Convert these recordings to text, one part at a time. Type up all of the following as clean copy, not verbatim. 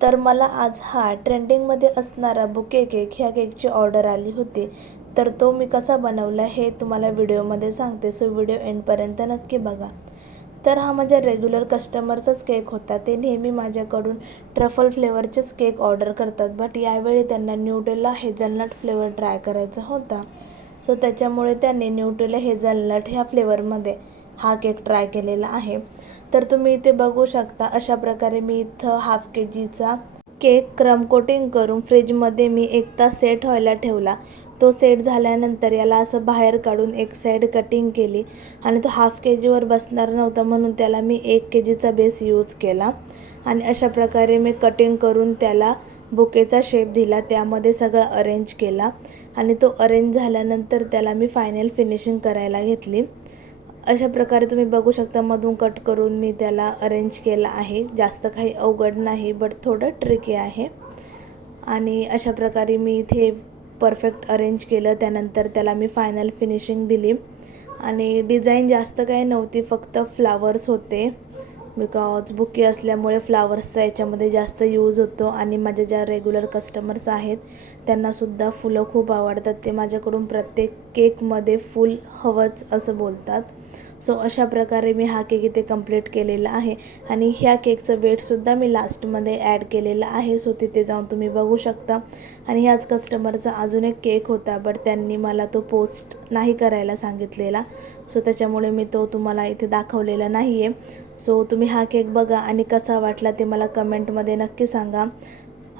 तर मला आज हा ट्रेंडिंगमध्ये असणारा बुके केक ह्या केकची ऑर्डर आली होती. तर तो मी कसा बनवला हे तुम्हाला व्हिडिओमध्ये सांगते, सो व्हिडिओ एंडपर्यंत नक्की बघा. तर हा माझ्या रेग्युलर कस्टमरचाच केक होता. ते नेहमी माझ्याकडून ट्रफल फ्लेवरचेच केक ऑर्डर करतात, बट यावेळी त्यांना न्यूटेला हेझलनट फ्लेवर ट्राय करायचा होता. सो त्याच्यामुळे त्यांनी न्यूटेला हेझलनट ह्या फ्लेवरमध्ये हा केक ट्राय केलेला आहे. तर तुम्ही इथे बघू शकता, अशा प्रकारे मी इथं हाफ KGचा केक क्रम कोटिंग करून फ्रीजमध्ये मी 1 तास सेट व्हायला ठेवला. तो सेट झाल्यानंतर याला असं बाहेर काढून एक साईड कटिंग केली आणि तो हाफ KGवर बसणार नव्हता, म्हणून त्याला मी 1 KGचा बेस यूज केला. आणि अशा प्रकारे मी कटिंग करून त्याला बुकेचा शेप दिला, त्यामध्ये सगळं अरेंज केला आणि तो अरेंज झाल्यानंतर त्याला मी फायनल फिनिशिंग करायला घेतली. अशा प्रकारे तुम्ही बघू शकता, मधून कट करून मी त्याला अरेंज केला आहे. जास्त काही अवघड नाही, बट थोडं ट्रिकी आहे. आणि अशा प्रकारे मी इथे परफेक्ट अरेंज केलं. त्यानंतर त्याला मी फायनल फिनिशिंग दिली आणि डिझाईन जास्त काही नव्हती, फक्त फ्लावर्स होते. बिकॉज बुके असल्यामुळे फ्लावर्सचा याच्यामध्ये जास्त यूज होतो आणि माझ्या ज्या रेग्युलर कस्टमर्स आहेत त्यांनासुद्धा फुलं खूप आवडतात. ते माझ्याकडून प्रत्येक केकमध्ये फूल हवंच असं बोलतात. सो अशा प्रकारे मी हा केक इथे कंप्लीट केलेला आहे आणि ह्या केकचं वेटसुद्धा मी लास्टमध्ये ॲड केलेलं आहे. सो तिथे जाऊन तुम्ही बघू शकता. आणि ह्याच कस्टमरचा अजून एक केक होता, बट त्यांनी मला तो पोस्ट नाही करायला सांगितलेला. सो त्याच्यामुळे मी तो तुम्हाला इथे दाखवलेला नाही आहे. सो तुम्ही हा केक बघा आणि कसा वाटला ते मला कमेंटमध्ये नक्की सांगा.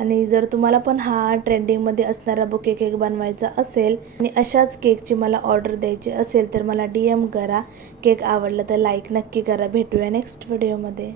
आणि जर तुम्हाला पण हा ट्रेंडिंगमध्ये असणारा बुके केक बनवायचा असेल आणि अशाच केकची मला ऑर्डर द्यायची असेल तर मला DM करा. केक आवडला तर लाईक नक्की करा. भेटूया नेक्स्ट व्हिडिओमध्ये.